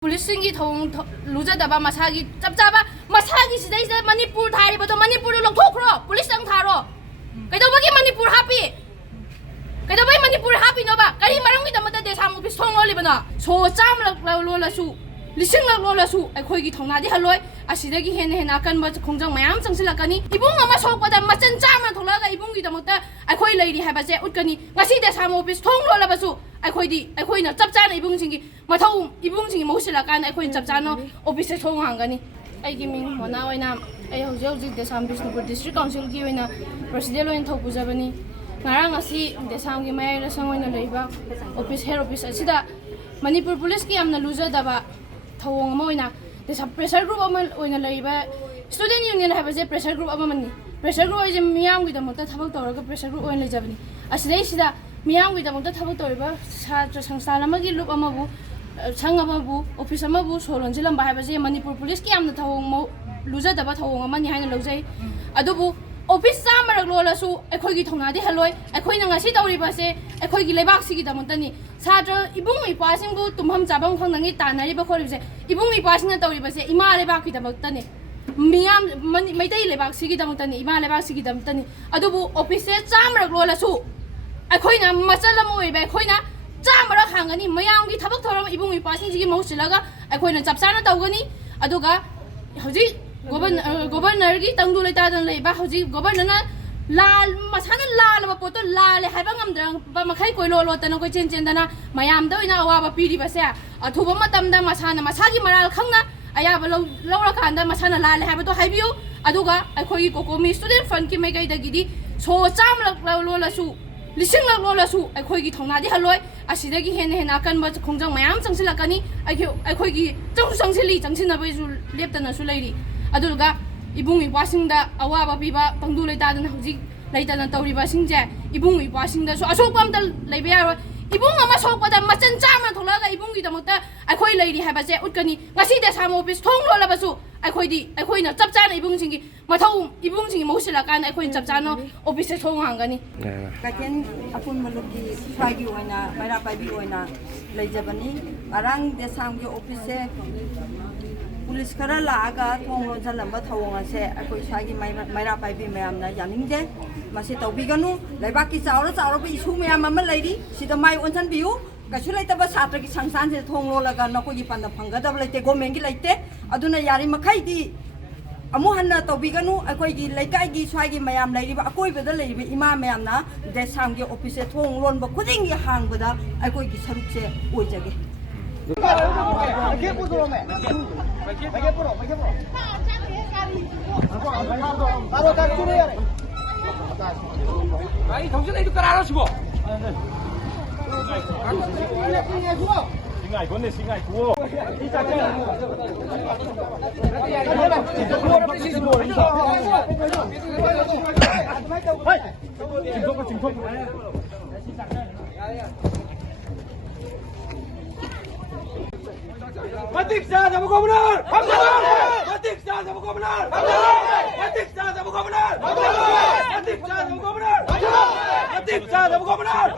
पुलिसिंगी थोंग लुजदबा मसागी चबचाबा मसागी सिदैसे Manipur थारिबदो Manipur लौथोखरो police संग थारो कैदोबगी Manipur happy कैदोबई Manipur happy nova करी मरंगी दमदा देसाम ऑफिस थोंग लिबना सो चाम लोलसु लिसिंग लोलसु अखोइगी थोंनादि हलोय असिदगी हेन हेन अकनबा खोंजंग मयाम चंगसिलकनी इबुंग अमा सोकपदा मचन चामा थोलागा इबुंगी दमदा अखोइ लैरि हाबासे उटकनी ngasi देसाम ऑफिस थोंग लोलबसु अखोइना चपचाना इबुंसिंगी मथौ इबुंसिंगी मौसिलकान अखोइन चपचाना ऑफिस से थोंग हांगनी अइगी मिंग मोना ओइना अइ हौजे हौजे देसाम बिष्णुपुर डिस्ट्रिक्ट काउंसिल की ओइना प्रेसिडेंट ओइन थौपुजबनी ngarang asi desam gi mai la sangoina leiba office head office asida manipur police ki amna luja daba thawong ma oina desa pressure group ama oina leiba student union haba je pressure group ama mani pressure group je miyam gi damota thabak tawraga pressure group oina lejabani asida sida miyam gi damota thabak tawriba satra sangsala ma gi loop ama bu sang ama bu office ama bu lonsillamba haba je manipur police ki amna thawong ma luja daba thawong ama ni haina lojai adubu office चामरक लोलसु अखोइगी थोंनादि हलोय अखोइना ngasi तौरिबासे अखोइगी लेबाक सिगी दमतनी सात्र इबुंग इपासिंगु तुम्हम चाबम खंगनगी तानारिबा खोरिबसे इबुंग इपासिंगना तौरिबासे इमा लेबाक की दमतनी मियाम मैतै लेबाक सिगी दमतनी इमा लेबाक सिगी दमतनी अदुबु ऑफिस से चामरक लोलसु अखोइना मचलम ओइबा अखोइना चामरक हांगनी मयामगी थबक थोरम इबुंग इपासिंग सिगी मौसिलगा अखोइना चपचाना तौगनी अदुगा हजि गवर्नर की तंगदु लेतादन लेबा हजि गवर्नर लाल मसाना लाल पोतो लाल हाइबा ngamdra मखै कोइ लोलो तन कोइ चेन चेनदना मयाम द ओइना अवाबा पिरिबसे अथुबा मतमदा मसाना मसागी मराल खंगना अयाबा लौरा कांदा मसाना लाल हाइबा तो हाइबियो अदुगा अखोइ कोकोमी स्टूडेंट फंड की मेगै दगिदी सो चाम लोलसु लिसिंग लोलसु अखोइगी थोंनादि हलोय असिदगी हेन हेन अकनबा खोंजंग मयाम चंगसिलकनी अखोइगी चंगसिली चंगसिनबैसु लेप्तनसु लैरि अदुगा इबुंग इपासिंगदा अवाबा पिबा पंगदु लेतादन हौजिक लेतादन तौरिबा सिंगजे इबुंग इपासिंगदा सो असोकपमदा लेबा यारो इबुंग अमा सोकपदा मचन चामा थोलागा इबुंगी दमता अखोइ लैरि हाबासे उटकनी ngasi देसाम ऑफिस थोंग लोलबसु अखोइना चपचाना इबुंसिंगी मथौ इबुंसिंगी मौसिलकान अखोइन चपचाना ऑफिस से थोंग हांगनी काकेन अपुन मलुकी स्वागी ओइना मैरा पाइबी ओइना लेजबनी अरांग देसाम के ऑफिस से पुलिस खरा लागा थोंग लोंसलamba थवंग से अखोइ स्वागी मैरा पाइबी मयामना यानिंगजे मासे तौबिगनु लेबाकी चावरा चावरा इशू मयाम अमा लैरि सिदा माइ ओनसन बियु कछु लेतबा छात्र की संस्थान से थोंग लोलगा नकोगी पंदा फंगदब लेते गवर्नमेंट की लेते अदुना यारि मखैदी अमु हन्ना तौबिगनु अखोइगी लेकाइगी स्वागी मयाम लैरिबा अकोइबदा लैरिबा इमा मयामना देसाम के ऑफिस से थोंग लोनबा खुदिंगी हांगबदा अखोइगी सरुक से ओइजगे 아니 정신 이거 깔아주고. 싱가이 건네 싱가이 구워. Matiksa sama gubernur. Matiksa sama gubernur. Matiksa sama gubernur. Matiksa sama gubernur. Matiksa sama gubernur.